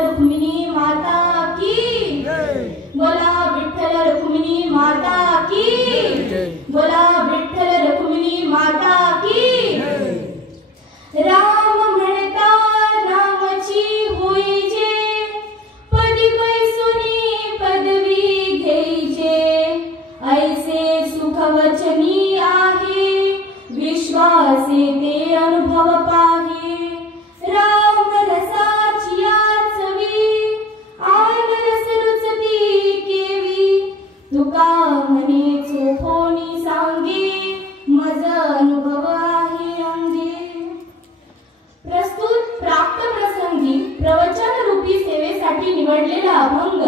रुक्मिणी माता की बोला, विठ्ठल रुक्मिणी माता की बोला, विठ्ठल रुक्मिणी माता की। राम म्हणता रामची होईजे, पदी पैसुनी पदवी घ्यायचे, ऐसे सुखवचनी आहे, विश्वासे ते अनुभव पाहे। राम रसाची चवी, आन रस रुचती केवी, तुका म्हणे चोखोनी सांगे, मज अनुभव आहे अंगे। प्रस्तुत प्राप्त प्रसंगी प्रवचन रूपी सेवेसाठी निवडलेला अभंग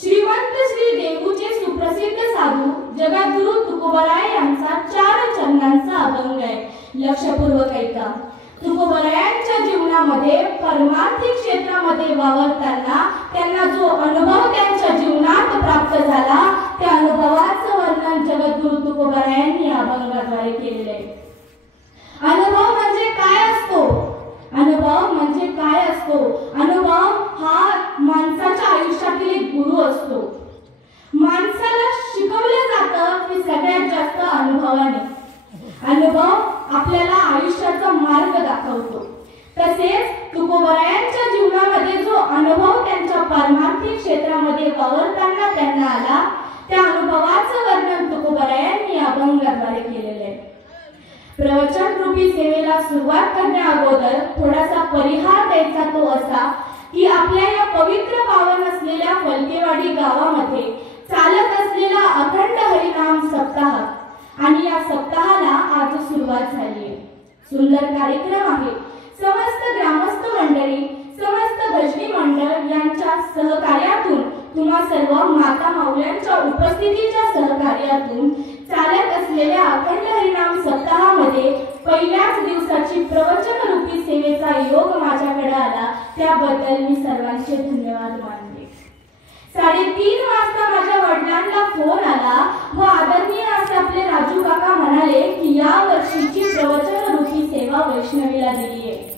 श्रीमंत श्री देहूचे सुप्रसिद्ध साधू जगद्गुरु तुकोबराय यांचा 4 चरणांचा अभंग आहे। लक्षपूर्वक ऐका। तुकोबरायांच्या जीवनामध्ये परमार्थिक क्षेत्रामध्ये वावरताना त्यांना जो अनुभव त्यांच्या जीवनात प्राप्त झाला, त्या अनुभवाचं वर्णन जगद्गुरु तुकोबरायांनी अभंगाद्वारे केलेले आहे। अनुभव म्हणजे काय असतो? अनुभव म्हणजे काय असतो? अनुभव हा माणसाच्या आयुष्यातील एक गुरु असतो। माणसाला शिकवलं जातं की सगळ्यात जास्त अनुभवाने। अनुभव आपल्याला आयुष्याचा मार्ग दाखवतो। तसेच तुकोबरायांच्या जीवनामध्ये जो अनुभव त्यांच्या पारमार्थिक क्षेत्रामध्ये वावरताना त्यांना आला, त्या अनुभवाचं वर्णन तुकोबरायांनी अभंगाद्वारे केलेले आहे। प्रवचन रूपी सेवेला सुरुवात करण्या अगोदर थोडासा परिहार द्यायचा तो असा की आपल्या या पवित्र पावन असलेल्या फलकेवाडी गावामध्ये चालत असलेला अखंड हरिनाम सप्ताह आणि या सप्ताहाला आज सुरुवात झाली आहे। सुंदर कार्यक्रम आहे। समस्त ग्रामस्थ मंडळी, समस्त भजनी मंडळ यांच्या सहकार्यातून, तुम्हा सर्व माता माऊल्यांच्या उपस्थितीच्या सहकार्यातून चालत असलेल्या अखंड हरिनाम सप्ताहामध्ये पहिल्याच दिवसाची प्रवचन रूपी सेवेचा योग माझ्याकडे आला, त्याबद्दल मी सर्वांचे धन्यवाद मानते। 3:30 वाजता माझ्या वडिलांना फोन आला व आदरणीय असे आपले राजू काका म्हणाले की या वर्षीची प्रवचन रूपी सेवा वैष्णवीला दिली आहे।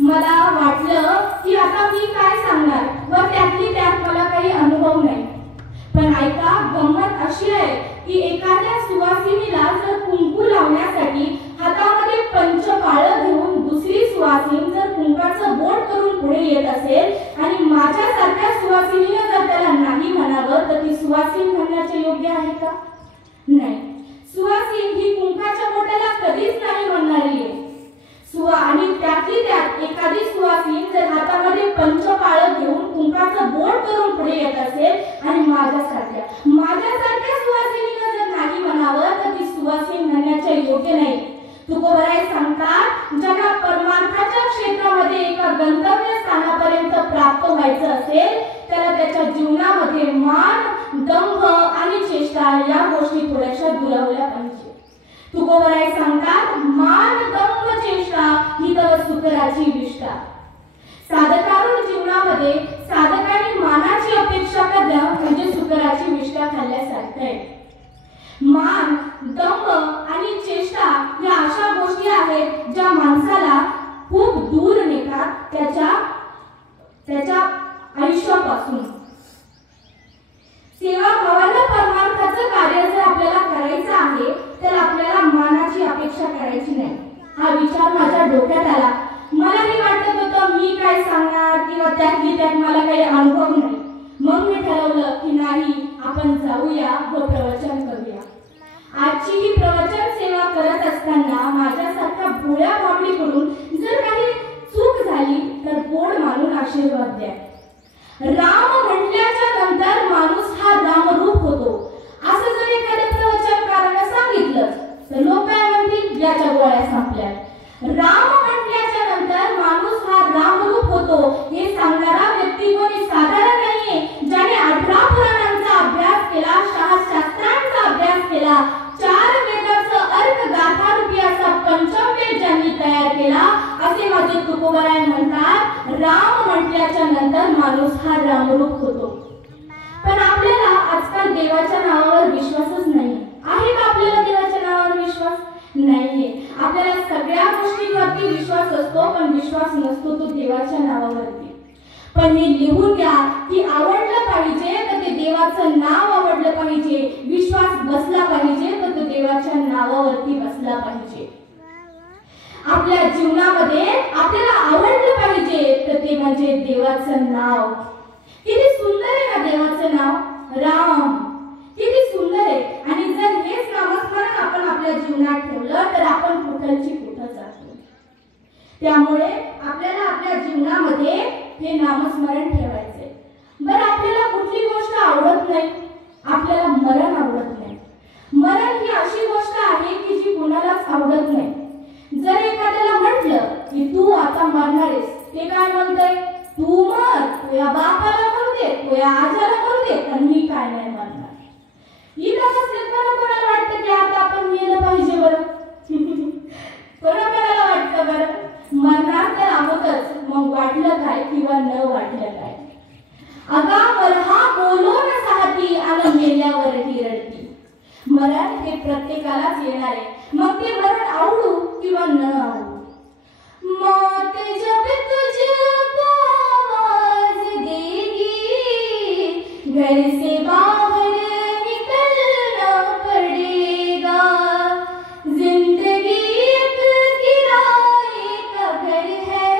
मला वाटलं की आता मी काय सांगणार व त्यात मला काही अनुभव नाही। पण ऐका, गंमत अशी आहे की एखाद्या सुवासिनीला जर कुंकू लावण्यासाठी हातामध्ये पंचकाळं घेऊन दुसरी सुवासिनी जर कुंकाचं बोट करून पुढे येत असेल आणि माझ्यासारख्या सुवासिनीने जर त्याला नाही म्हणावं, तर ती सुवासिनी म्हणण्याचे योग्य आहे का? नाही। सुवासिनी ही कुंकाच्या बोटाला कधीच नाही म्हणणारी आहे। आणि त्यात एखादी सुवासिनी जर हातामध्ये पंचकाळं घेऊन कुंकाचं बोट करून पुढे येत असेल आणि माझ्यासारख्या सुवासिनीने जर नाही म्हणावं, तर ती सुवासिनी म्हणण्याचे योग्य नाही। तुकोबराय सांगतात, ज्यांना परमार्थाच्या क्षेत्रामध्ये एका गंतव्य स्थानापर्यंत प्राप्त व्हायचं असेल, त्याला त्याच्या जीवनामध्ये मान, दंभ आणि चेष्टा या गोष्टी थोड्याशा दुरावल्या पाहिजे। तुकोबराय सांगतात, मान, दंभ, चेष्टा ही तव सुकराची विष्ठा। साधकारूढ जीवनामध्ये साधकाने मानाची अपेक्षा करणं म्हणजे सुकराची विष्ठा खाल्ल्यासारखं आहे। मान, दंभ आणि चेष्टा या अशा गोष्टी आहेत ज्या माणसाला खूप दूर नेतात त्याच्या आयुष्यापासून। सेवाभावानं परमार्थाचं कार्य जर आपल्याला करायचं आहे, तर आपल्याला मानाची अपेक्षा करायची नाही। हा विचार माझ्या डोक्यात आला। मलाही वाटत होतं मी काय सांगणार किंवा त्यात मला काही अनुभव नाही। मग मी ठरवलं की नाही, आपण जाऊया व प्रवचन करूया। आजची ही प्रवचन सेवा करत असताना माझ्यासारख्या भोळ्या बाबडीकडून जर काही चूक झाली तर गोड मानून आशीर्वाद द्या। राम म्हटल्याच्या नंतर माणूस हा रामरूप होतो असं जर एखाद्या प्रवचनकाराने सांगितलं तर लोक काय म्हणतील, याच्या गोळ्या संपल्या। राम म्हटल्याच्या नंतर माणूस हा रामरूप होतो हे सांगणारा व्यक्ती कोणी साधारण नाहीये। ज्याने 18 पुराणांचा अभ्यास केला, शास्त्रांचा अभ्यास केला, 4 वेदाचं अर्थ गाथा रूपी असा पंचमवेद ज्यांनी तयार केला, असे माझे तुकोबराय म्हणतात, राम म्हटल्याच्या नंतर माणूस हा रामरूप होतो। पण आपल्याला आजकाल देवाच्या नावावर विश्वासच नाही आहे का? आपल्याला देवाच्या नावावर विश्वास नाहीये। आपल्याला सगळ्या गोष्टींवरती विश्वास असतो, पण विश्वास नसतो तो देवाच्या नावावरती। पण हे लिहून घ्या की आवडलं पाहिजे तर ते देवाचं नाव आवडलं पाहिजे, विश्वास बसला पाहिजे तर तो देवाच्या नावावरती बसला पाहिजे. आपल्या जीवनामध्ये आपल्याला आवडलं पाहिजे तर ते म्हणजे देवाचं नाव. किती सुंदर आहे ना देवाचं नाव राम, किती सुंदर आहे. आणि जर हेच नामस्मरण आपण आपल्या जीवनात ठेवलं तर आपण कुठलची कुठं जातो. त्यामुळे आपल्याला आपल्या जीवनामध्ये हे नामस्मरण ठेवायचे. बरं, आपल्याला कुठली गोष्ट आवडत नाही? आपल्याला मरण आवडत नाही. मरण ही अशी गोष्ट आहे की जी कुणालाच आवडत नाही. जर एखाद्याला म्हटलं की तू आता मरणार आहेस, ते काय म्हणतंय? तू मर, तुझ्या बापाला मरू दे, तुझ्या आजाला मरू दे, पण मी काय नाही मरणार. इथं बसलेलं कोणाला वाटतं की आता आपण मेलं पाहिजे? बरं कोणाला वाटतं बरं? मरणार तर आहोतच, मग वाटलं काय किंवा न वाटलं काय? अगा मरहा बोलो न साहती आणि मेल्यावरही रडती. मरण हे प्रत्येकालाच येणार आहे, मग ते मरण आवडू किंवा न आवडू. मौत जब तुझको आवाज देगी, घर से बाहर निकलना पड़ेगा. जिंदगी एक किराए का घर है,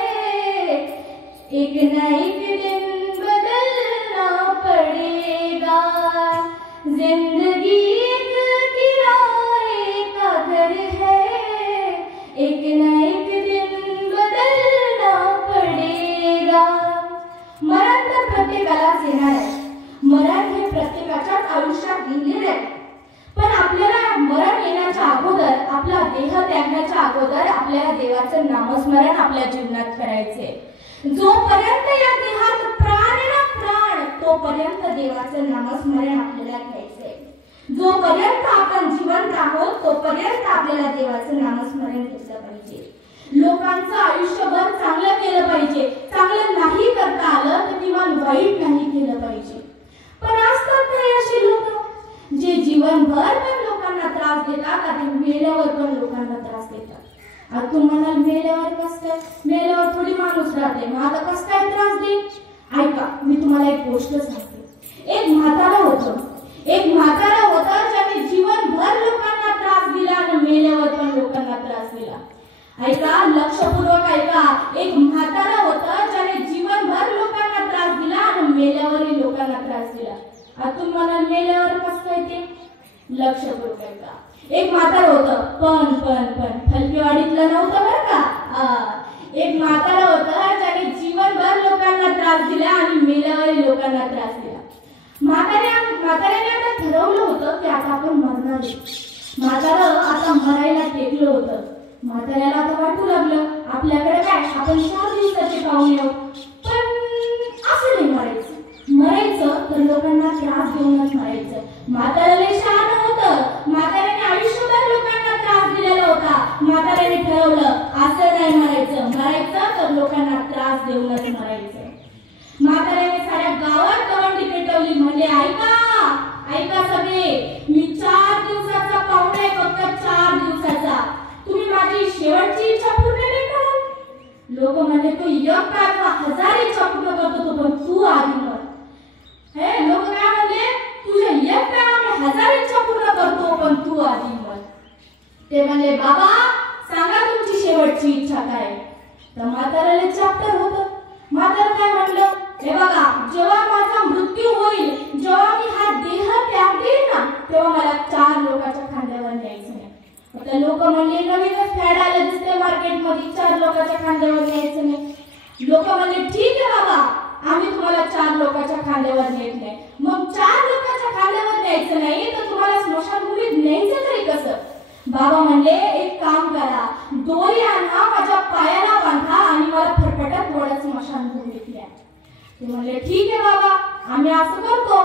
एक न एक दिन बदलना पड़ेगा. जिंदगी एक किराए का घर है, एक न एक दिन बदलना पड़ेगा. मरण तर प्रत्येकालाच येणार आहे. मरण हे प्रत्येकाच्याच आयुष्यात लिहिलेले आहे. पण आपल्याला मरण येण्याच्या अगोदर, आपला देह त्यागण्याच्या अगोदर आपल्याला देवाचं नामस्मरण आपल्या जीवनात करायचे. जोपर्यंत या देहात प्राण आहे ना प्राण, तोपर्यंत देवाचं नामस्मरण आपल्याला घ्यायचंय. जोपर्यंत आपण जिवंत आहोत तोपर्यंत आपल्याला देवाचं नामस्मरण घेतलं पाहिजे. लोकांचं आयुष्यभर चांगलं केलं पाहिजे. चांगलं नाही करता आलं तर किमान वाईट नाही केलं पाहिजे. पण असतात काही असे लोक जे जीवनभर पण लोकांना त्रास देतात आणि मेल्यावर पण लोकांना त्रास देतात. आता तुम्हाला मेल्यावर कसं काय? मेल्यावर थोडी माणूस राहते, मग आता कसं काय त्रास देईल? ऐका, मी तुम्हाला एक गोष्ट सांगते. एक म्हातारा होता ज्याने जीवनभर लोकांना त्रास दिला आणि मेल्यावर पण लोकांना त्रास दिला. ऐका, लक्षपूर्वक ऐका. एक म्हातारा होता ज्याने जीवनभर लोकांना त्रास दिला आणि मेल्यावरही लोकांना त्रास दिला. आता तुम्हाला मेल्यावर कसं काय ते? लक्षपूर्वक ऐका. एक म्हातारा होतं, पण फलकेवाडीतलं नव्हतं बरं का. एक म्हातारा होता ज्याने जीवनभर लोकांना त्रास दिला आणि मेल्यावरही लोकांना त्रास दिला. म्हाताऱ्याने आता ठरवलं होतं की आता आपण मरणार आहे. म्हातारा आता मरायला टेकलं होतं. म्हाताऱ्याला आता वाटू लागलं आपल्याकडे काय, आपण 4 दिवसाचे पाहुणे आहोत. पण असं नाही मरायचं तर लोकांना त्रास देऊनच मरायचं. म्हाताऱ्याला शहाणं होतं. म्हाताऱ्याने आयुष्यभर लोकांना त्रास दिलेला होता. म्हाताऱ्याने ठरवलं असं नाही मरायचं तर लोकांना त्रास देऊनच मरायचं. म्हाताऱ्याने साऱ्या गावात गवंडी पेटवली. म्हणजे ऐका सगळे, मी 4 दिवसाचा पाहुणा आहे, फक्त 4 दिवसाचा. तुम्ही माझी शेवटची इच्छा पूर्ण नाही कराल? लोक म्हणजे तू एक काय 1000 इच्छा पूर्ण करतो, पण तू आधी मर. हे लोक काय म्हणले? तुझ्या एक काय आम्ही 1000 इच्छा पूर्ण करतो, पण तू आधी मर. ते म्हणले बाबा सांगा तुमची शेवटची इच्छा काय? तर म्हाताऱ्याला चॅप्टर होतं. म्हातारा काय म्हणलं, हे बघा, जेव्हा माझा मृत्यू होईल, जेव्हा मी हा देह त्यागेल ना, तेव्हा मला 4 लोकांच्या खांद्यावर न्यायचं नाही. आता लोक म्हणले नवीनच फॅड आलं दिसते मार्केटमध्ये, 4 लोकांच्या खांद्यावर न्यायचं नाही. लोक म्हणले ठीक आहे बाबा, आम्ही तुम्हाला 4 लोकांच्या खांद्यावर नेत नाही. मग 4 लोकांच्या खांद्यावर न्यायचं नाही तर तुम्हाला स्मशानभूमीत न्यायचं तरी कसं? बाबा म्हणले एक काम करा, दोरी आणा, माझ्या पायाला बांधा आणि मला फरफटत वडा स्मशानभूमीत न्या. ते म्हणले ठीक आहे बाबा, आम्ही असं करतो.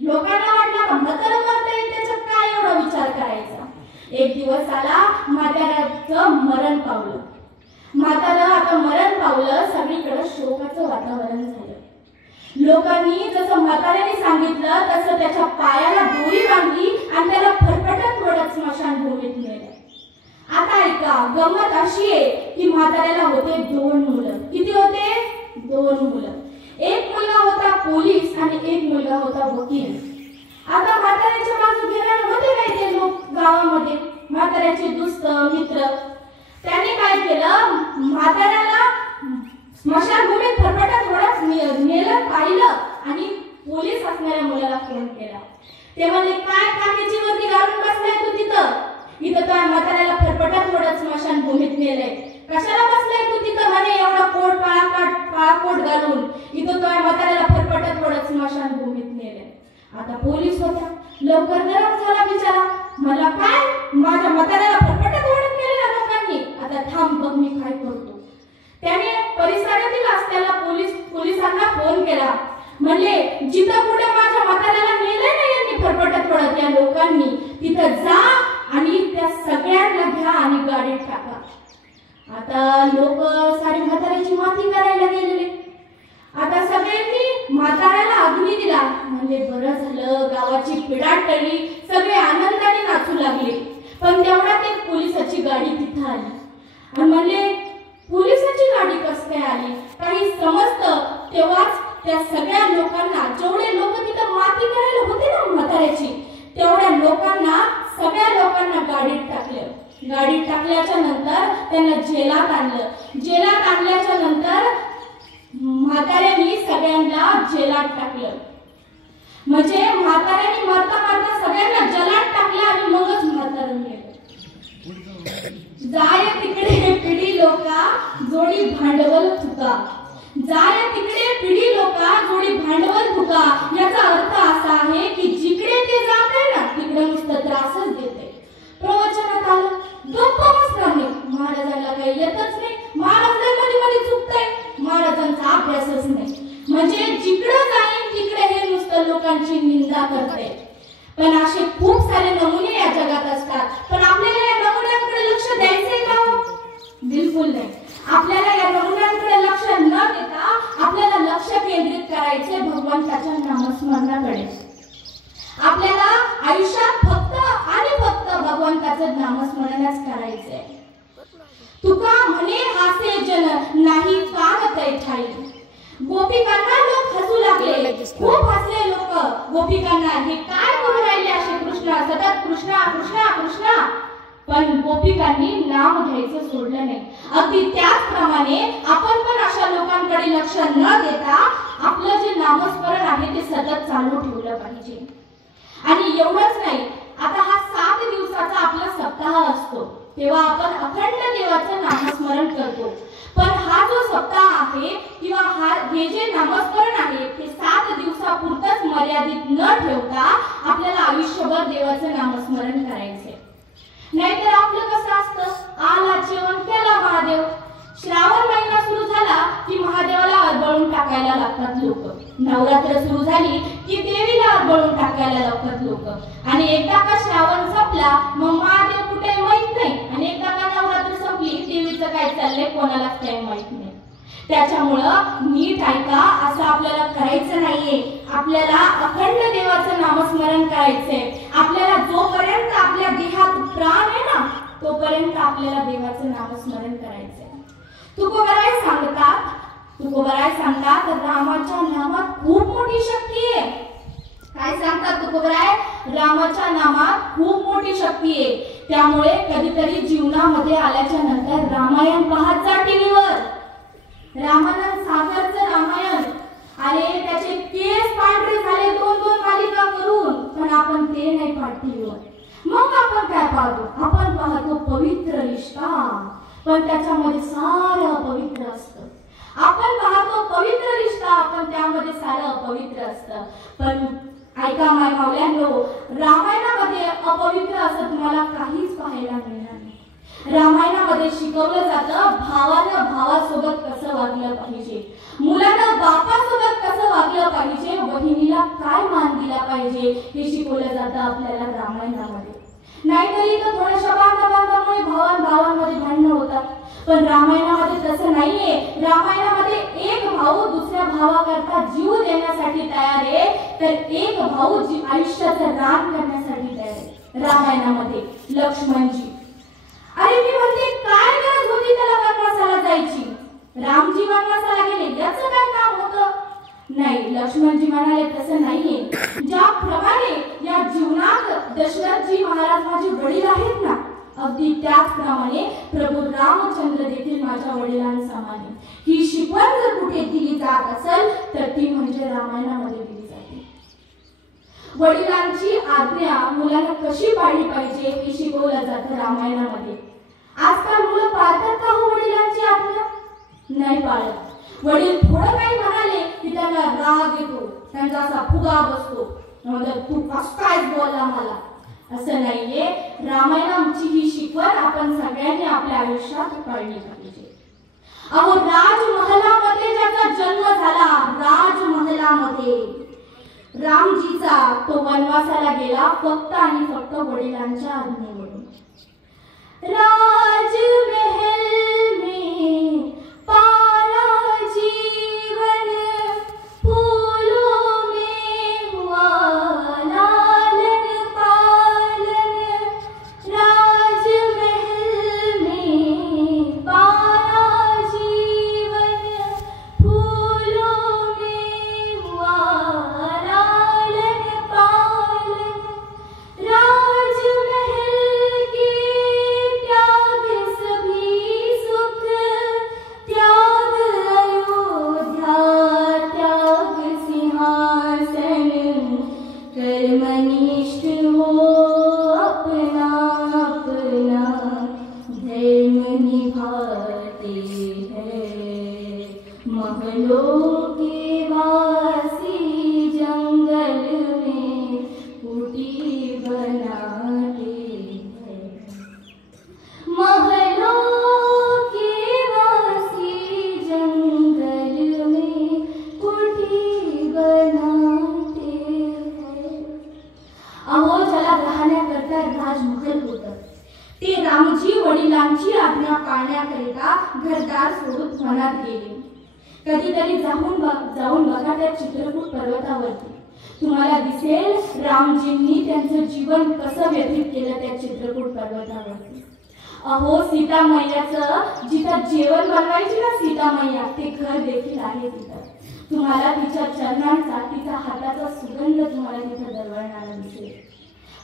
लोकांना वाटलं का म्हातारं मरता येईल, त्याच्यात काय एवढा विचार करायचा. एक दिवस आला, म्हाताऱ्याचं मरण पावलं. म्हातारं आता मरण पावलं, सगळीकडे शोकाचं वातावरण झालं. लोकांनी जसं म्हाताऱ्याने सांगितलं तसं त्याच्या पायाला दोरी बांधली आणि त्याला फरफटत वडत स्मशानभूमीत नेलं. आता ऐका, गंमत अशी आहे की म्हाताऱ्याला होते 2 मुलं. किती होते? 2 मुलं. एक मुलगा होता पोलीस आणि एक मुलगा होता वकील. आता म्हाताऱ्याच्या बाजू घेणार होते काय ते लोक गावामध्ये, म्हाताऱ्याचे दुस्त मित्र. त्याने काय केलं, म्हाताऱ्याला स्मशानभूमीत फरफटा थोडाच नेलं, पाहिलं आणि पोलीस असणाऱ्या मुलाला फोन केला. ते म्हणले, काय काकीची वर्दी घालून बसलाय तू तिथं? इथं तर म्हाताऱ्याला फरफटा थोडं स्मशानभूमीत नेलंय. कशाला बसलाय तू तिथं? म्हणे एवढा कोट पाळाकोट घालून इथं तो म्हाताऱ्याला फरफटा थोडं स्मशानभूमीत नेलंय. आता पोलीस होता, लवकर गरम झाला बिचारा. मला काय, माझ्या म्हाताऱ्याला फरफटा थोडं केलेला लोकांनी, आता थांब बघ मी काय करतो. त्याने परिसरातील असलेल्या पोलिसांना फोन केला. म्हणले, जिथं पुढे माझ्या म्हाताऱ्याला नेलंय ना यांनी फरफटा थोडं त्या लोकांनी, तिथं जा आणि त्या सगळ्यांना घ्या आणि गाडीत टाका. आता लोक सारी म्हाताऱ्याची माती करायला गेलेले. आता सगळ्यांनी म्हाताऱ्याला अग्नी दिला. म्हणजे बरं झालं, गावाची पिढा टळली, सगळे आनंदाने नाचू लागले. पण तेवढ्यात एक पोलिसाची गाडी तिथं आली आणि म्हणले, पोलिसाची गाडी कसं काय आली? काही समजतं तेव्हाच त्या सगळ्या लोकांना, जेवढे लोक तिथं माती करायला होते ना म्हाताऱ्याची, तेवढ्या लोकांना, सगळ्या लोकांना गाडीत टाकलं. गाडीत टाकल्याच्या नंतर त्यांना जेलात आणलं. जेलात आणल्याच्या नंतर म्हाताऱ्यांनी सगळ्यांना जेलात टाकलं. म्हणजे म्हाताऱ्यांनी मरता मरता सगळ्यांना जलात टाकलं आणि मगच म्हातारं गेलं. जाय तिकडे पिढी लोका जोडी भांडवल तुका, जाय तिकडे पिढी लोका जोडी भांडवल तुका. याचा अर्थ असा आहे की जिकडे ते जाते ना तिकडे नुसतं त्रासच देते. प्रवचनात आलं, गप्प बसणार नाही, महाराजांना काही येतच नाही, महाराजांना मध्ये मध्ये चुकतंय, महाराजांचा अभ्यासच नाही. म्हणजे जिकडे जाईन तिकडे हे नुसतं लोकांची निंदा करते. पण असे खूप सारे नमुने या जगात असतात. पण आपल्याला या नमुन्यांकडे लक्ष द्यायचंय का? बिलकुल नाही. आपल्याला या नमुन्यांकडे लक्ष न देता आपल्याला लक्ष केंद्रित करायचे भगवंताच्या नामस्मरणाकडे. आपल्याला आयुष्यात फक्त आणि फक्त भगवंताचं नामस्मरणच करायचंय. तुका म्हणे हासे जन नाही कागतय ठाई. गोपिकांना लोक हसू लागले, खूप हसले लोक गोपिकांना. हे काय करू राहिले असे कृष्ण, सतत कृष्णा कृष्णा कृष्णा. पण गोपिकांनी नाम घ्यायचं सोडलं नाही. अगदी त्याचप्रमाणे आपण पण अशा लोकांकडे लक्ष न देता आपलं जे नामस्मरण आहे ते सतत चालू ठेवलं पाहिजे. आणि एवढंच नाही, आता हा 7 दिवसाचा आपला सप्ताह असतो तेव्हा आपण अखंड देवाचं नामस्मरण करतो. पण हा जो सप्ताह आहे किंवा हे जे नामस्मरण आहे ते 7 दिवसापुरतच मर्यादित न ठेवता आपल्याला आयुष्यभर देवाचं नामस्मरण करायचंय. नाहीतर आपलं कसं असतं, आला जेवण केला महादेव, श्रावण महिना सुरू झाला की महादेवाला अर्पण टाकायला लागतात लोक. नवरात्र सुरू झाली की देवीला अर्पण टाकायला लागतात लोक. आणि एकदा का श्रावण संपला मग महादेव कुठे माहित नाही, आणि एकदा का नवरात्र संपली देवीचं काय चाललंय कोणालाच काही माहित नाही. त्याच्यामुळं नीट ऐका, असं आपल्याला करायचं नाहीये. आपल्याला अखंड देवाचं नामस्मरण करायचंय. आपल्याला जोपर्यंत आपल्या देहात प्राण आहे ना तोपर्यंत आपल्याला देवाचं नामस्मरण करायचंय. तुकोबराय सांगतात रामाच्या नामात खूप मोठी शक्ती आहे. काय सांगतात तुकोबराय? रामाच्या नामात खूप मोठी शक्ती आहे. त्यामुळे कधीतरी जीवनामध्ये आल्याच्या नंतर रामायण पाहत जा टीव्हीवर. रामानंद सागरचं रामायण, अरे त्याचे केस पांढरे झाले 2-2 मालिका करून, पण आपण ते नाही पाहत टीव्हीवर. मग आपण काय पाहतो? आपण पाहतो पवित्र रिश्ता, पण त्याच्यामध्ये सारं अपवित्र असतं. आपण पाहतो पवित्र रिश्ता, पण त्यामध्ये सारं अपवित्र असतं. पण ऐका माय मावल्यांनो, रामायणामध्ये अपवित्र असं तुम्हाला काहीच पाहायला मिळणार नाही. रामायणामध्ये शिकवलं जातं भावानं भावासोबत कसं वागलं पाहिजे, मुलानं बापासोबत कसं वागलं पाहिजे, बहिणीला काय मान दिला पाहिजे हे शिकवलं जातं आपल्याला रामायणामध्ये. नाहीतरी तर थोड्याशा बांधाबांधामुळे भावांमध्ये भांडणं होतात. पण रामायणामध्ये तसं नाहीये. रामायणामध्ये एक भाऊ दुसऱ्या भावाकरता जीव देण्यासाठी तयार आहे, तर एक भाऊ आयुष्याचं रान करण्यासाठी तयार आहे. रामायणामध्ये लक्ष्मणजी, अरे मी म्हणते काय गरज होती त्याला वनवासाला जायची? रामजी वनवासाला गेले, याचं काय काम होतं? असं नाहीये. ज्याप्रमाणे या जीवनात दशरथजी महाराज माझे वडील आहेत ना, अगदी त्याचप्रमाणे प्रभू रामचंद्र देखील माझ्या वडिलांसमान. ही शिकवण जर कुठे दिली जात असेल तर ती म्हणजे रामायणामध्ये दिली जाते. वडिलांची आज्ञा मुलांना कशी पाळली पाहिजे हे शिकवलं जातं रामायणामध्ये. आजकाल मुलं पाळतात का हो वडिलांची आज्ञा? नाही पाळत. वडील थोडं काही म्हणाले की त्यांना राग येतो, त्यांचा असा फुगा बसतो, तू कसं काय बोलला मला. असं नाहीये. रामायणाची ही शिकवण आपण सगळ्यांनी आपल्या आयुष्यात पाळली पाहिजे. अहो, राजमहलामध्ये ज्याचा जन्म झाला, राजमहलामध्ये रामजीचा, तो वनवासाला गेला फक्त आणि फक्त वडिलांच्या आज्ञेवरून. राजमहल में पाला जीवन, फूलों में हुआ लालन पालन. राजमहल में पाला जीवन, फूलों में हुआ लालन पालन. राजमहल के त्याग सभी सुख, त्याग अयोध्या, त्याग सिंहासन. कर्मनिष्ठ हो अपना अपना, धर्म निभाते हैं. महलों के वासी जंगल में कुटी बनाते हैं. महलों के वासी जंगल में कुटी बनाते हैं. अहो, ज्याला राहण्याकरता राजमहल होतं ते रामजी वडिलांची आज्ञा पाळण्याकरिता घरदार सोडून वनात गेले. कधीतरी जाऊन बघा त्या चित्रकूट पर्वतावरती. तुम्हाला दिसेल रामजींनी त्यांचं जीवन कसं व्यतीत केलं त्या चित्रकूट पर्वतावरती. अहो, सीता मैयाचं जिथं जेवण बनवायची ना सीता मैया, ते घर देखील आहे तिथं. तुम्हाला तिच्या चरणांचा, तिचा हाताचा सुगंध तुम्हाला तिथं दरवळणारा दिसेल.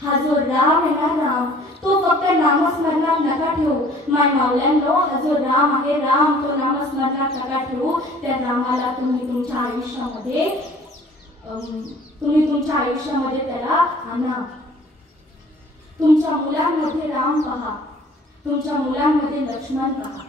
हा जो राम आहे ना, राम, तो फक्त नामस्मरणात नका ठेवू माय मावल्यांनो. हा जो राम आहे, राम, तो नामस्मरणात नका ठेवू. त्या रामाला तुम्ही तुमच्या आयुष्यामध्ये त्याला आणा. तुमच्या मुलांमध्ये राम पहा, तुमच्या मुलांमध्ये लक्ष्मण पहा.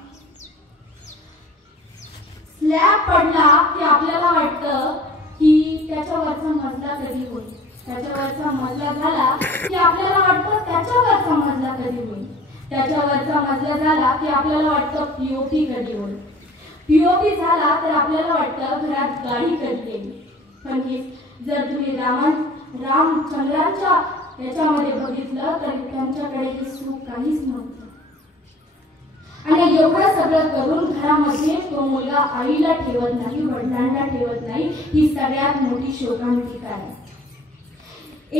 स्लॅब पडला की आपल्याला वाटतं की त्याच्यावरचा मजला कधी होईल, त्याच्यावरचा मजला झाला की आपल्याला वाटतं त्याच्यावरचा मजला कधी होईल, त्याच्यावरचा मजला झाला की आपल्याला वाटतं पीओपी कधी होईल, पीओपी झाला तर आपल्याला वाटतं घरात गाडी कधी येईल. पण जर तुम्ही रामचंद्रांच्या याच्यामध्ये बघितलं तर त्यांच्याकडे हे सुख काहीच नव्हतं. आणि एवढं सगळं करून घरामध्ये तो मुलगा आईला ठेवत नाही, वडिलांना ठेवत नाही. ही सगळ्यात मोठी शोकांतिका आहे.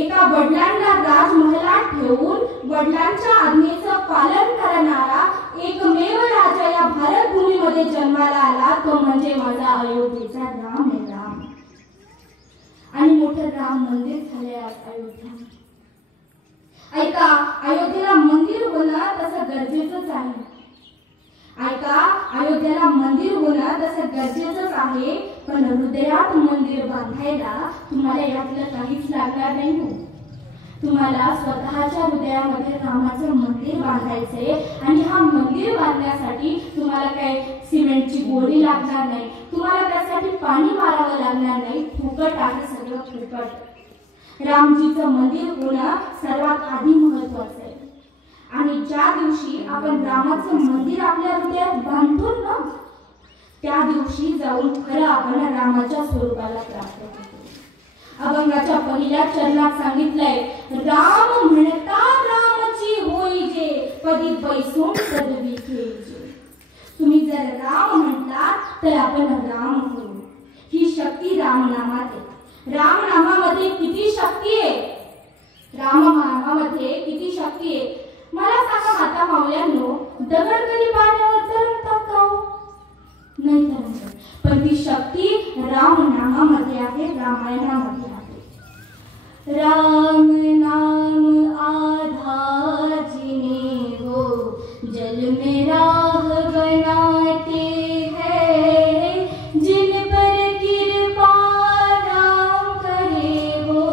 एका वडिलांना राजमहलात ठेवून वडिलांच्या आज्ञेचं पालन करणारा एकमेव राजा या भारत भूमीमध्ये जन्माला आला, तो म्हणजे माझा अयोध्येचा राम आहे. राम. आणि मोठं राम मंदिर झालंय अयोध्या. ऐका, अयोध्येला मंदिर होणं तसं गरजेचंच आहे. ऐका, अयोध्येला मंदिर होणं तसं गरजेचंच आहे. पण हृदयात मंदिर बांधायला तुम्हाला यातलं काहीच लागणार नाही हो. तुम्हाला स्वतःच्या हृदयामध्ये रामाचं मंदिर बांधायचंय. आणि हा मंदिर बांधण्यासाठी तुम्हाला काही सिमेंटची गोळी लागणार नाही, तुम्हाला त्यासाठी पाणी मारावं लागणार नाही. फुकट आहे, सगळं फुकट. रामजीचं मंदिर होणं सर्वात आधी महत्वाचं आहे. आणि ज्या दिवशी आपण रामाचं मंदिर आपल्या हृदयात बांधतो ना, त्या दिवशी जाऊन खरं आपण रामाच्या स्वरूपाला प्राप्त होतो. अभंगाच्या पहिल्या चरणात सांगितलंय, राम म्हणता रामची होई जे, पदी बैसून पदवी घेईजे. तुम्ही जर राम म्हटला तर आपण राम होऊ. ही शक्ती रामनामात आहे. रामनामामध्ये किती शक्ती आहे, रामनामामध्ये किती शक्ती आहे. मला सांगा माता मावल्यांनो, दगड कधी पाण्यावर तरंगतात का हो? नाही तरंगत. पण ती शक्ती रामनामामध्ये आहे, रामायणामध्ये आहे. राम नाम आधार जिन्हें वो जल में राह बनाते हैं, जिन पर कृपा राम करे वो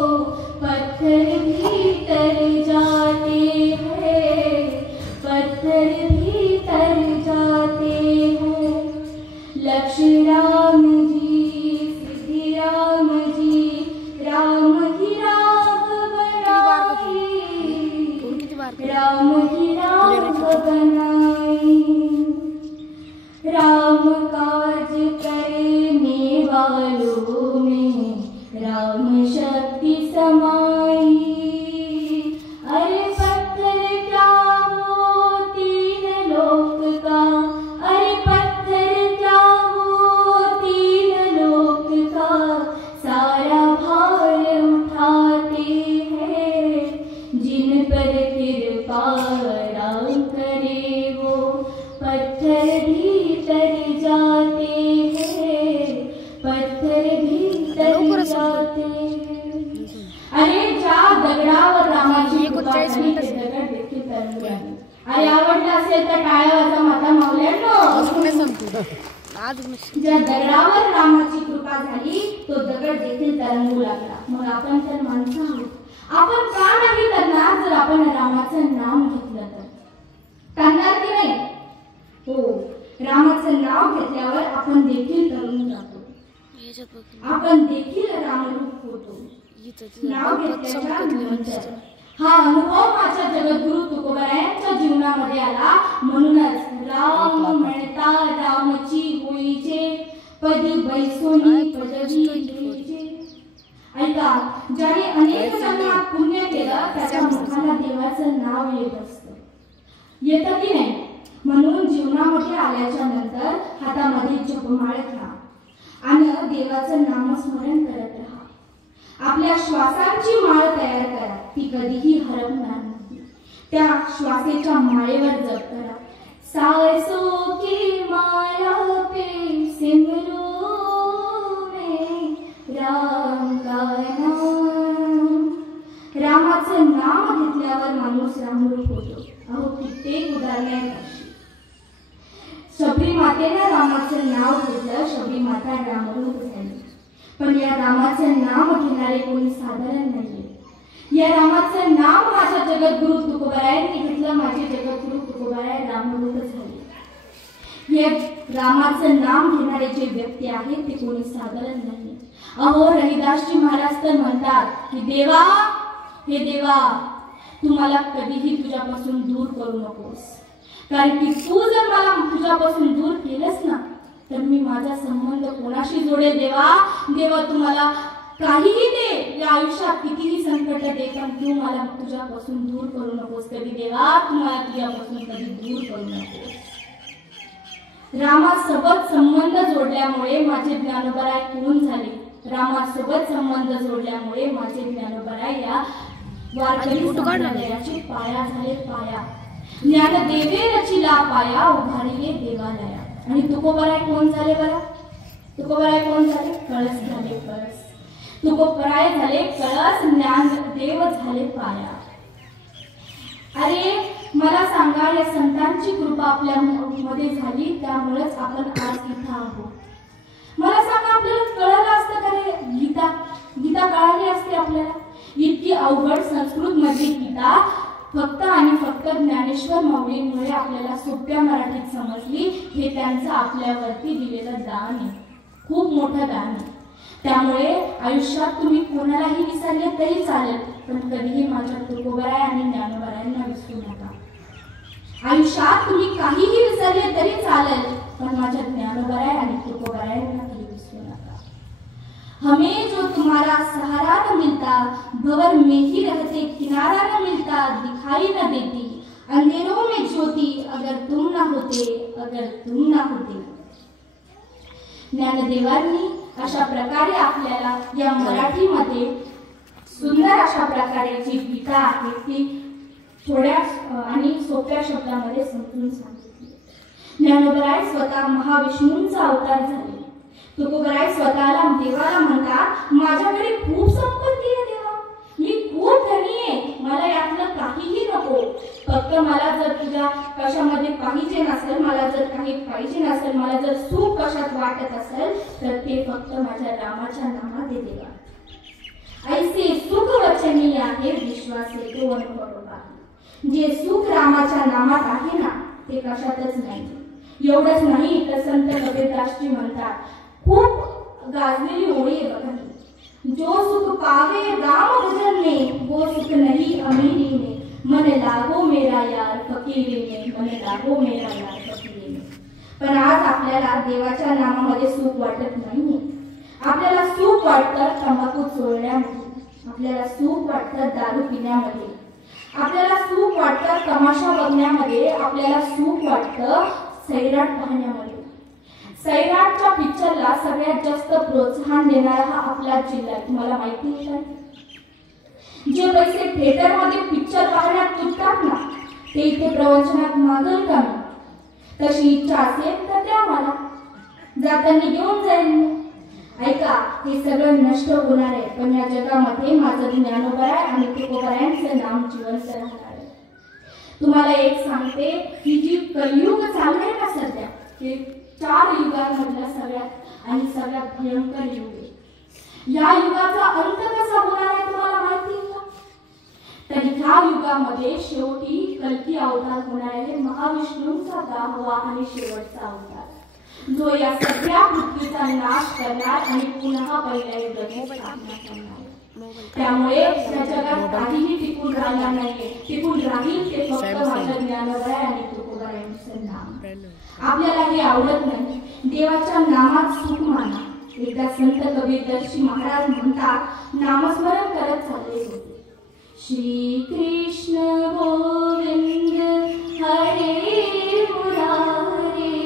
पत्थर भी तर जाते हैं, पत्थर भी तर जाते हैं। लक्ष्य राम जी सिद्धि राम जी, राम की राह बनाई, राम की राह बनाई। राम काज करने वालों में राम शक्ति समाई। अरे पत्थर क्या हो तीन लोक का, अरे पत्थर क्या हो तीन लोक का, सारा भार उठाते हैं, जिन पर कृपा राम करे वो पत्थर भी तर जाते हैं, पत्थर भी तर जाते हैं। अरे ज्या दगडावर रामाची कृपा झाली ते दगड देखील तरंगू लागले. अरे आवडलं असेल तर टाळ्या वाजवा माता माऊल्यांनो. ज्या दगडावर रामाची कृपा झाली तो दगड देखील तरंगू लागला. मग आपण तर माणसं आहोत, आपण का नाही तरणार जर आपण रामाचं नाम घेतलं तर? तरणार की नाही? हो, रामाचं नाव घेतल्यावर आपण देखील तरुण जातो, आपण देखील रामरूप होतो. नाव घेतल्याच्या नंतर हा अनुभव माझ्या जगद्गुरु तुकोबारायांच्या जीवनामध्ये आला. म्हणूनच राम म्हणता रामची होईचे, पदी बैसोनी पदवी घेईचे. ऐका, ज्याने अनेक जन्मात पुण्य केलं त्याच्या मुखाला देवाचं नाव येत असतं, येतं की नाही? म्हणून जीवनामध्ये आल्याच्या नंतर हातामध्ये जपमाळ घ्या आणि देवाचं नामस्मरण करत राहा. आपल्या श्वासांची माळ तयार करा, ती कधीही हरपणार नाही. त्या श्वासेच्या माळेवर जप करा. सांसों की माला पे सिमरो मैं राम का नाम. रामाचं नाम घेतल्यावर माणूस रामरूप होतो. अहो, कित्येक उदाहरणे आहेत. शबरी मातेने रामाचं नाव घेतलं, शबरी माता रामरूप झाली. पण या रामाचं नाम घेणारे कोणी साधारण नाहीये. या रामाचं नाव माझ्या जगद्गुरु तुकोबारायांनी घेतलं, माझे जगद्गुरु तुकोबाराय रामरूप झाले. हे रामाचं नाम घेणारे जे व्यक्ती आहेत ते कोणी साधारण नाही. अहो, रविदासजी महाराज तर म्हणतात की देवा, हे देवा, तू मला कधीही तुझ्यापासून दूर करू नकोस, कारण की तू जर मला तुझ्यापासून दूर केलंस ना तर मी माझा संबंध कोणाशी जोडेल? देवा, देवा, तू मला काहीही दे, या आयुष्यात कितीही संकट दे, पण तू मला तुझ्यापासून दूर करू नकोस. कधी देवा, तू मला तुझ्यापासून कधी दूर करू नकोस. रामासोबत संबंध जोडल्यामुळे माझे ज्ञानोबराय कोण झाले? रामासोबत संबंध जोडल्यामुळे माझे ज्ञानोबराय या वारकरी संप्रदायाचे पाया झाले. पाया ज्ञानदेवे रचिला पाया, उभारिले देवालया. आणि तुकोबाराय कोण झाले बरं? तुकोबाराय कोण झाले? कळस झाले, कळस. तुकोबाराय झाले कळस, ज्ञानदेव झाले पाया. अरे मला सांगा, या संतांची कृपा आपल्या मध्ये झाली, त्यामुळेच आपण आज इथं आहोत. मला सांगा, आपल्याला कळलं असतं का रे? गीता कळाली असते आपल्याला? इतकी अवघड संस्कृत मध्ये गीता फक्त आणि फक्त ज्ञानेश्वर माऊलींमुळे आपल्याला सोप्या मराठीत समजली. हे त्यांचं आपल्यावरती दिलेलं दान आहे, खूप मोठं दान आहे. त्यामुळे आयुष्यात तुम्ही कोणालाही विसरले तरी चालेल, पण कधीही माझ्या तुकोबाराय आणि ज्ञानोबारायांना विसरू नका. आयुष्यात तुम्ही काहीही विसरले तरी चालेल, पण माझ्या ज्ञानोबाराय आणि तुकोबारायांना कधी विसरू नका. हमें जो तुम्हारा सहारा न मिलता, भंवर में ही रहते किनारा न मिलता, दिखाई न देती अंधेरों में ज्योति, अगर तुम ना होते, अगर तुम ना होते. ज्ञानदेवांनी अशा प्रकारे आपल्याला या मराठीमध्ये सुंदर अशा प्रकारे जी गीता आहे ती थोड्या आणि सोप्या शब्दामध्ये समजून सांगितली. ज्ञानोबराय स्वतः महाविष्णूंचा अवतार झाले. तुकोबाराय स्वतःला देवाला म्हणतात, माझ्याकडे खूप संपत्ती आहे देवा, मी खूप धनी आहे, मला यातलं काहीही नको. फक्त मला जर तुझ्या कशामध्ये पाहिजे नसेल, मला जर काही पाहिजे नसेल, मला जर सुख कशात वाटत असेल तर ते फक्त माझ्या रामाच्या नामात दे देवा. ऐसे सुख वचनी आहे विश्वासे तो अनुभव पाही. जे सुख रामाच्या नामात आहे ना ते कशातच नाही. एवढंच नाही तर संत कबीरदासजी म्हणतात, खूप गाजलेली ओळी आहे बघा, जो सुख पावे राम भजन में वो सुख नहीं अमीरी में, मन लागो मेरा यार फकीरी में, मन लागो मेरा यार फकीरी में. पण आज आपल्याला देवाच्या नामामध्ये सुख वाटत नाही. आपल्याला सुख वाटतं तंबाखू चोळण्यामध्ये, आपल्याला सुख वाटतं दारू पिण्यामध्ये, आपल्याला सुख वाटतं तमाशा बघण्यामध्ये, आपल्याला सुख वाटतं सैराट पाहण्यामध्ये. सैराटच्या पिक्चरला सगळ्यात जास्त प्रोत्साहन देणारा हा आपला जिल्हा आहे. तुम्हाला माहिती आहे का? जे पैसे थिएटर मध्ये पिक्चर पाहण्यात तुटतात ना ते इथे प्रवचनात मागल का मी? तशी इच्छा असेल तर त्या मला जाताना घेऊन जाईल. ऐका, हे सगळं नष्ट होणार आहे, पण या जगामध्ये माझं ज्ञानोबा आहे आणि तुकोबारायांचं नाम जिवंत राहणार आहे. तुम्हाला एक सांगते, ही जी कलियुग चालू आहे ना सध्या, हे 4 युगांमधला सगळ्यात आणि सगळ्यात भयंकर युग आहे. या युगाचा अंत कसा होणार आहे तुम्हाला माहिती आहे का? तर ह्या युगामध्ये शेवटी कल्की अवतार होणार आहे, महाविष्णूंचा 10वा आणि शेवटचा अवतार, जो या सगळ्या पृथ्वीचा नाश करणार आणि पुन्हा पहिल्या युगाची स्थापना करणार. त्यामुळे या जगात काहीही टिकून राहणार नाहीये. टिकून राहील ते फक्त माझं ज्ञानोबा आणि तुकोबारायांचं नाम. आपल्याला हे आवडत नाही, देवाच्या नामात सुख माना. एकदा संत कबीरदासजी महाराज म्हणतात, नामस्मरण करत चालले होते, श्री कृष्ण गोविंद हरे मुरारे,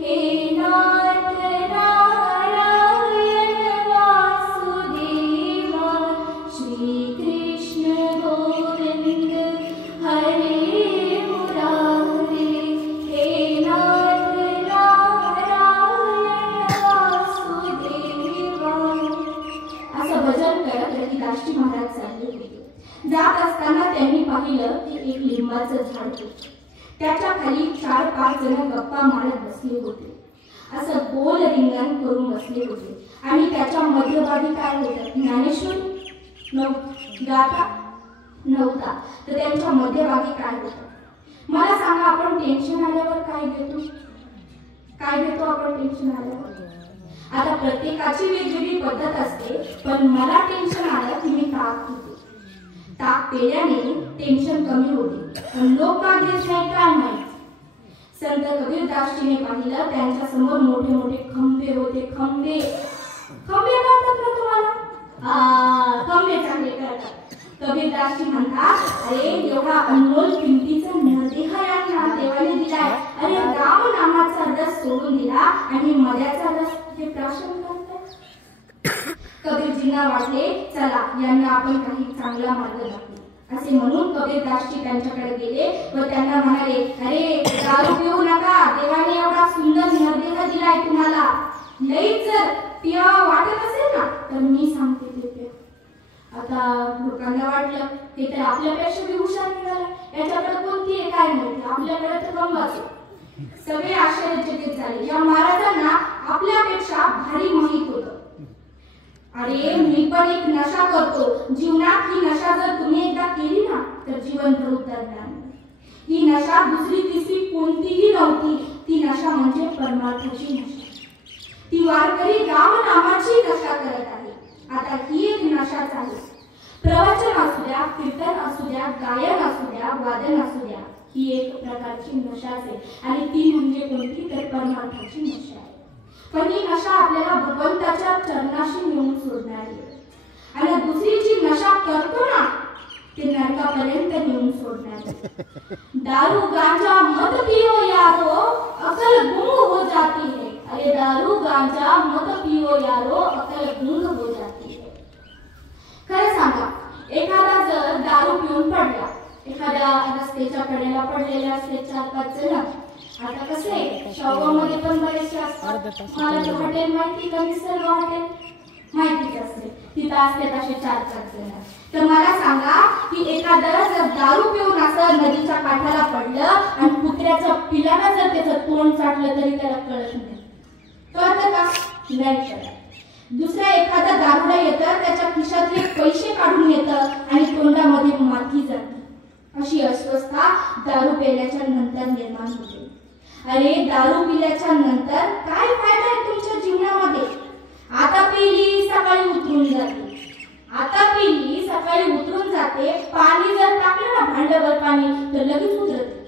हे नाथ नारायण वासुदेवा, श्री कृष्ण गोविंद हरे मुरारे, हे नाथ नारायण वासुदेवा. असं भजन करत रविदासजी महाराज चालले होते. जात असताना त्यांनी पाहिलं की एक लिंबाचं झाड होतं. त्याच्या खाली 4-5 जण गप्पा मारत बसले होते. असं गोल रिंगण करून बसले होते आणि त्याच्या मध्यभागी काय होतं? ज्ञानेश्वर गाथा नव्हता, तर त्यांच्या मध्यभागी काय होतं? मला सांगा, आपण टेन्शन आल्यावर काय घेतो? काय घेतो आपण टेन्शन आल्यावर? आता प्रत्येकाची वेगवेगळी पद्धत असते, पण मला टेन्शन आलं की मी ताक पिते. ताक पिल्याने टेन्शन कमी होते, पण लोक का घेत नाही काय माहित. संत कबीरदासजीने पाहिलं, त्यांच्या समोर मोठे मोठे खंबे होते. खंबे कळतात ना तुम्हाला? खंबे चांगले कळतात. कबीरदासजी म्हणतात, अरे एवढा अनमोल किमतीचा नरदेह यांना देवाने दिलाय. अरे राम नामाचा रस सोडून दिला आणि मद्याचा रस हे प्राशन करतात. कबीरजींना वाटले, चला यांना आपण काही चांगला मार्ग दाखवू. असे म्हणून कबीरदासजी त्यांच्याकडे गेले व त्यांना म्हणाले, अरे दारू पिऊ नका, देवाने एवढा सुंदर नरदेह दिलाय तुम्हाला. लईच जर पिया वाटत असेल ना तर मी सांगते ते प्या. आता लोकांना वाटलं ते तर आपल्यापेक्षा बी हुशार निघाला, याच्याकडे कोणती आहे काय माहिती, आपल्याकडे तर गंगाच. सगळे आश्चर्यचकित झाले. या महाराजांना आपल्यापेक्षा भारी माहित होतं. अरे मी पण एक नशा करतो. जीवनात ही नशा जर तुम्ही एकदा केली ना तर जीवन भर उतरणार. ही नशा दुसरी तिसरी कोणतीही नव्हती. ती नशा म्हणजे परमार्थाची नशा. ती वारकरी राम नामाची नशा करत आहे. आता ही एक नशाच आहे. प्रवचन असू द्या, कीर्तन असू द्या, गायन असू द्या, वादन असू द्या, ही एक प्रकारची नशाच आहे. आणि ती म्हणजे कोणती तर परमार्थाची नशा आहे. पण ही नशा आपल्याला भगवंताच्या चरणाशी नेऊन सोडणारी आहे. आणि दुसरी जी नशा करतो ना ते नरकापर्यंत नेऊन सोडणारी. दारू गांजा मत पियो यारो, अकल गुंग हो जाती है. अरे दारू गांजा मत पियो यारो, अकल गुंग हो जाती है. खरं सांगा, एखादा जर दारू पिऊन पडला, एखाद्या रस्त्याच्या कडेला पडलेले असते 4-5 जण. आता कसं आहे, शॉपमध्ये पण बरेचसे असतात. मला तर हॉटेल माहिती का? निसर्ग हॉटेल. माहितीच असेल, तिथं असते तसे 4-5 जण. तर मला सांगा की एखादं जर दारू पिऊन असं नदीच्या काठाला पडलं आणि कुत्र्याच्या पिलानं जर त्याचं तोंड चाटलं तरी त्याला कळत नाही. कळतं का? नाही कळत. दुसरा एखादा दारुडा येतं, त्याच्या खिशातले पैसे काढून येतं आणि तोंडामध्ये माती जाते. अशी अस्वस्था दारू पिल्याच्या नंतर निर्माण होते. अरे दारू पिल्याच्या नंतर काय फायदा आहे तुमच्या जीवनामध्ये? आता पिली सकाळी उतरून जाते, आता पिली सकाळी उतरून जाते. पाणी जर टाकलं ना भांडभर पाणी तर लगेच उतरते.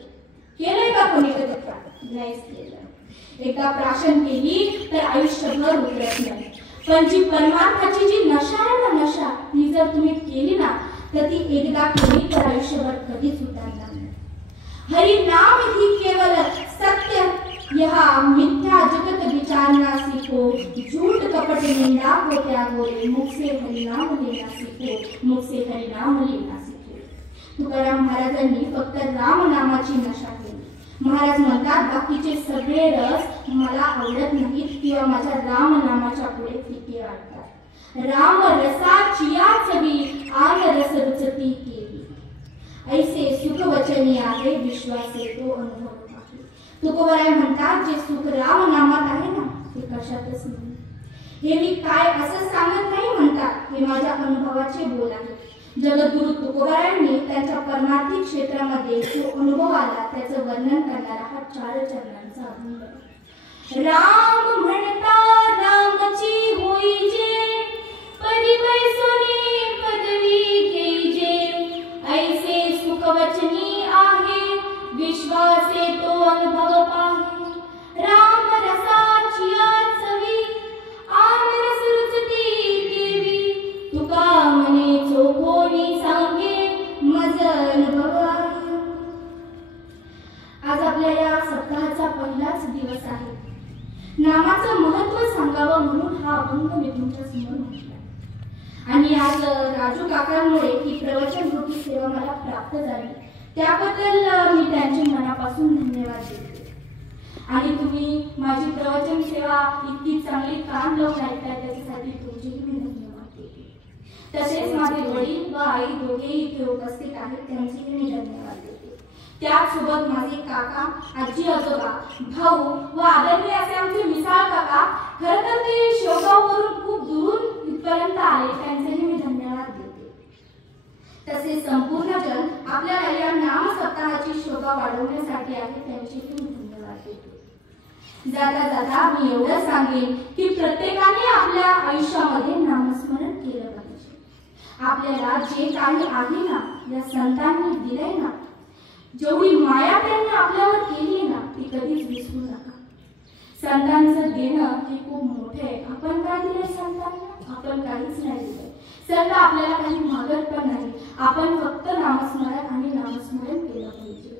केलंय का कोणी कधी? नाहीच केलं. एकदा प्राशन केली तर आयुष्यभर उतरत नाही. पण जी परमार्थाची जी नशा आहे ना, नशा, ती जर तुम्ही केली ना तर ती एकदा केली तर आयुष्यभर कधीच उतरणार नाही. हरि नाम ही केवल सत्य, यह मिथ्या जगत विचारना सीखो. झूठ कपट निंदा को त्यागो रे, मुख से हरि नाम लेना सीखो, मुख से हरि नाम लेना सीखो. तुकाराम महाराजांनी फक्त राम नामाची नशा केली. महाराज म्हणतात बाकीचे सगळे रस मला आवडत नाहीत किंवा माझ्या राम नामाच्या पुढे फिके वाटतात. राम रसाचिया चवी आन रस रुचती केली, ऐसे सुख वचनी आहे विश्वासे तो अनुभव आहे. तुकोबराय म्हणतात जे सुख राम नामात आहे ना ते कशातच नाही. हे मी काय असं सांगत नाही म्हणतात, हे माझ्या अनुभवाचे बोल आहे. जगद्गुरु तुकोबरायांनी त्यांच्या परमार्थिक क्षेत्रामध्ये जो अनुभव आला त्याचं वर्णन करणारा हा 4 चरणांचा अभंग. राम म्हणता रामची होईजे, पदी पैसोनी पदवी घेईजे, ऐसे सुखवचनी आहे विश्वासे तो अनुभव पाहे. राम रसाची चवी आन रस रुचती केवी, तुका म्हणे चोखोनी सांगे मज अनुभव आहे. आज आपल्या या सप्ताहाचा पहिलाच दिवस आहे. नामाचं महत्त्व सांगावं म्हणून हा अभंग मी तुमच्या समोर म्हटला. आणि आज राजू काकांमुळे ही प्रवचन रूपी सेवा मला प्राप्त झाली, त्याबद्दल मी त्यांचे मनापासून धन्यवाद देते. आणि तुम्ही माझी प्रवचन सेवा इतकी चांगली काम लावून ऐकताय त्याच्यासाठी तुमचेही मी धन्यवाद देते. तसेच माझे वडील व आई दोघेही इथे उपस्थित आहेत, त्यांचेही मी धन्यवाद देते. त्याचसोबत माझे काका, आजी आजोबा, भाऊ व आदरणीय असे आमचे मिसाळ काका, खरं तर ते शेवगाववरून खूप दुरून इथपर्यंत आले, त्यांचेही मी धन्यवाद देते. तसे संपूर्ण जन आपल्याला या नाम सप्ताहाची शोभा वाढवण्यासाठी आहे, त्यांचेही मी धन्यवाद देते. जाता जाता मी एवढं सांगेन की प्रत्येकाने आपल्या आयुष्यामध्ये नामस्मरण केलं पाहिजे. आपल्याला जे काही आहे ना या संतांनी दिलंय ना, जेवढी माया त्यांनी आपल्यावर केली ना ती कधीच विसरू नका. संतांचं देणं हे खूप मोठे आहे. आपण काय दिलंय संतांना? आपण काहीच नाही दिलंय. संत आपल्याला काही मागत पण नाही. आपण फक्त नामस्मरण आणि नामस्मरण केलं पाहिजे.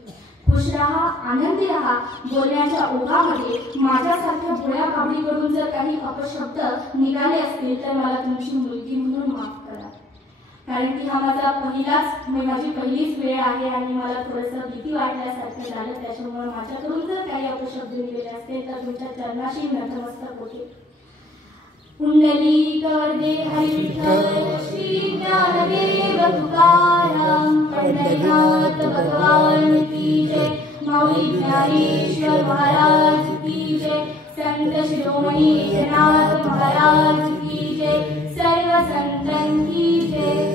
खुश राहा, आनंदी राहा. बोलण्याच्या ओघामध्ये माझ्यासारख्या भोळ्या बाबडीकडून जर काही अपशब्द निघाले असतील तर मला तुमची मुलगी म्हणून माफ करा. कारण की हा माझी पहिलीच वेळ आहे आणि मला थोडंसं भीती वाटल्यासारखं झालं. त्याच्यामुळे माझ्याकडून जर काही अपशब्द निघाले असतील तर तुमच्या चरणाशी नतमस्तक होते. कुंडली करदे हरी विठ्ठल श्री ज्ञानदेव तुकाराम, पंढरीनाथ भगवान की जय, माऊली ज्ञानेश्वर महाराज की जय, संत शिरोमणी एकनाथ महाराज की जय, सर्व संतां की जय.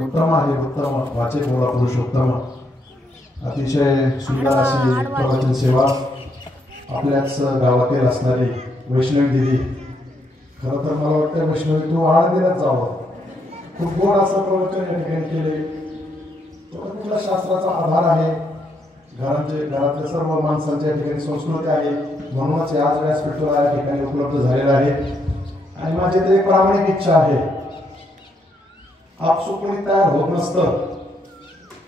उत्तम आहे, उत्तम वाचे बोला पुरुषोत्तम. अतिशय सुंदर अशी प्रवचन सेवा आपल्याच गावातील असणारी वैष्णवी दिदी. खरं तर मला वाटतं वैष्णवी तू आळंदीलाच जावं. खूप गोड असं प्रवचन या ठिकाणी केले. तुला शास्त्राचा आधार आहे. घरातल्या सर्व माणसांच्या ठिकाणी संस्कृती आहे, म्हणूनच आज व्यासपीठाला या ठिकाणी उपलब्ध झालेला आहे. आणि माझी तर एक प्रामाणिक इच्छा आहे, आपसुक कोणी तयार होत नसतं,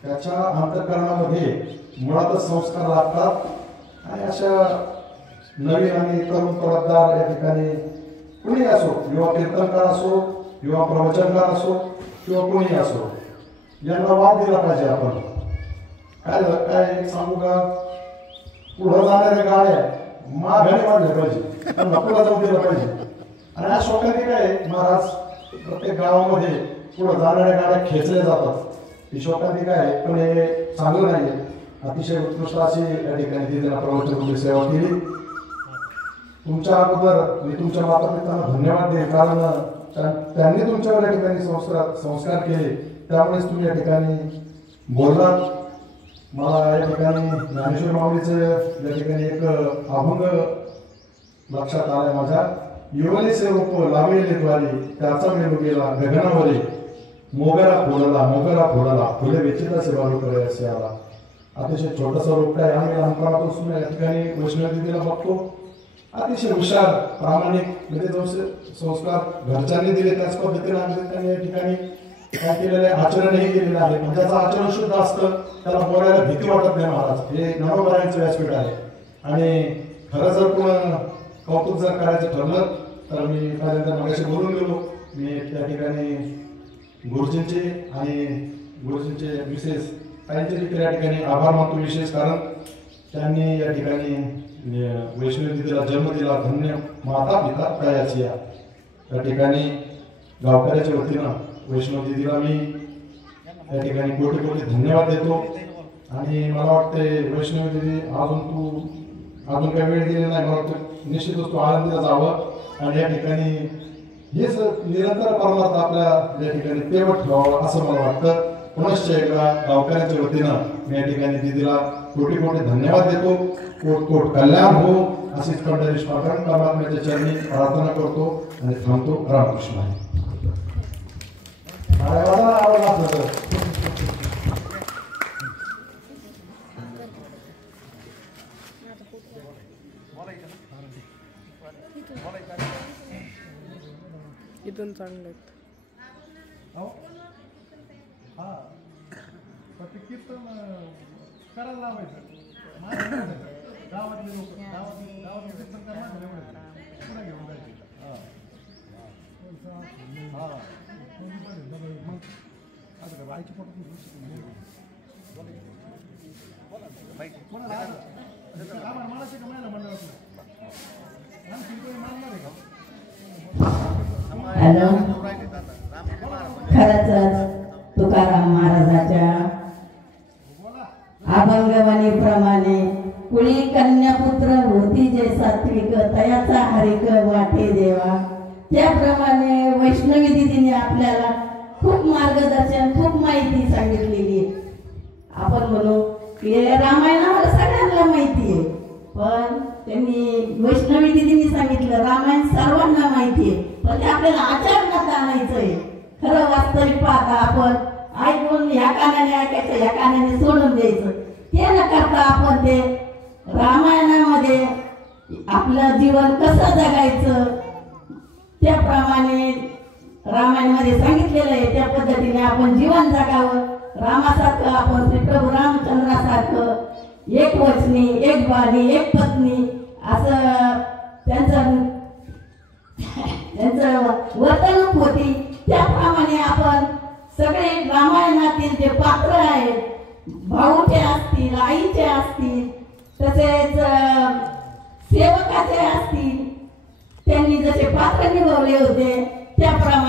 त्याच्या अंतःकरणामध्ये मुळातच संस्कार लागतात. आणि अशा नवीन आणि तरुण तडफदार या ठिकाणी कुणी असो, युवा कीर्तनकार असो, युवा प्रवचनकार असो किंवा कोणी असो, यांना वाव दिला पाहिजे आपण. काय एक सांगू का, पुढं जाणाऱ्या गाड्या माघारी वाढल्या पाहिजे, त्यांना पुढे जाऊन दिलं पाहिजे. आणि आज शोकाने काय महाराज प्रत्येक गावामध्ये पुढे जाणाऱ्या गाड्या खेचल्या जातात. ही शोकाने काय पण हे चांगलं नाहीये. अतिशय उत्कृष्ट अशी या ठिकाणी दिलेल्या प्रवचनाची सेवा केली. तुमच्या अगोदर मी तुमच्या माता पित्यांना धन्यवाद देईन, कारण त्यांनी तुमच्यावर या ठिकाणी संस्कार केले, त्यामुळेच तुम्ही या ठिकाणी बोललात. मला या ठिकाणी ज्ञानेश्वर माऊलीचं या ठिकाणी एक अभंग लक्षात आलाय माझ्या. युवलीचे रूप लावेले द्वारी त्याचा मेलू गेला गगनावरी, मोगरा फोडला फुले वेचिता सेवा करे असे आला. अतिशय छोटंसं रूप आहे. आम्ही लहानपणापासून या ठिकाणी वैष्णवदेवीला बघतो. अतिशय हुशार, प्रामाणिक, म्हणजे जो संस्कार घरच्यांनी दिले त्याच पद्धतीने आम्ही त्यांनी या ठिकाणी काय केलेलं आहे, आचरणही केलेलं आहे. म्हणजे ज्याचं आचरण शुद्ध असतं त्याला बोलायला भीती वाटत नाही. महाराज हे नवोबरायांचं व्यासपीठ आहे. आणि खरं जर कोण कौतुक जर करायचं ठरलं तर मी पहिल्यांदा मगाशी बोलून गेलो. मी त्या ठिकाणी गुरुजींचे आणि गुरुजींचे विशेष त्यांचे देखील या ठिकाणी आभार मानतो विशेष, कारण त्यांनी या ठिकाणी वैष्णवदेवीला जन्म दिला. धन्य माता पिता तयाची या ठिकाणी गावकऱ्याच्या वतीनं वैष्णवदेवीला मी या ठिकाणी कोटी कोटी धन्यवाद देतो. आणि मला वाटते वैष्णवदेवी अजून काही वेळ दिली नाही. मला वाटतं निश्चितच तो आनंदीला जावं आणि या ठिकाणी हेच निरंतर परमार्थ आपल्या या ठिकाणी तेवट ठेवावं असं मला वाटतं. पुनश्च एकदा गावकऱ्यांच्या वतीनं मी या ठिकाणी दिदीला कोटी कोटी धन्यवाद देतो. कोट कोट कल्याण हो अशीच पंढरीश पाठण परमात्म्याच्या चरणी प्रार्थना करतो आणि थांबतो. रामकृष्ण आहे. इथून चांगलं कीर्तन करायला लावायचं. गावातले लोक गावातले कीर्तन करायला पुन्हा घेऊन जायचे. मग आता आईची फोटो मानाचे का महिला मंडळातलं मानणार आहे का? हॅलो, खरंच तुकाराम महाराजाच्या अभंगवाणीप्रमाणे कुळी कन्यापुत्र होती जे सात्विक तयाचा हरिक वाटे देवा, त्याप्रमाणे वैष्णवी दिदीने आपल्याला खूप मार्गदर्शन, खूप माहिती सांगितलेली आहे. आपण म्हणू की रामायण आम्हाला सगळ्यांना माहिती आहे, पण त्यांनी वैष्णवी दिदींनी सांगितलं रामायण सर्वांना माहिती आहे, पण ते आपल्याला आचरणात आणायचं आहे. खरं वास्तविक पाहता आपण ऐकून ह्या कानाने ऐकायचं, ह्या कानाने सोडून द्यायचं, ते न करता आपण ते रामायणामध्ये आपलं जीवन कसं जगायचं त्याप्रमाणे रामायणामध्ये सांगितलेलं आहे, त्या पद्धतीने आपण जीवन जगावं. रामासारखं आपण श्री प्रभू रामचंद्रासारखं एक वचनी, एक बाणी, एक पत्नी असं त्यांचं वर्तणूक होती. त्याप्रमाणे आपण सगळे रामायणातील जे पात्र आहेत, भाऊचे असतील, आईचे असतील, तसेच सेवकाचे असतील, त्यांनी जसे पात्र निभावले होते त्याप्रमाणे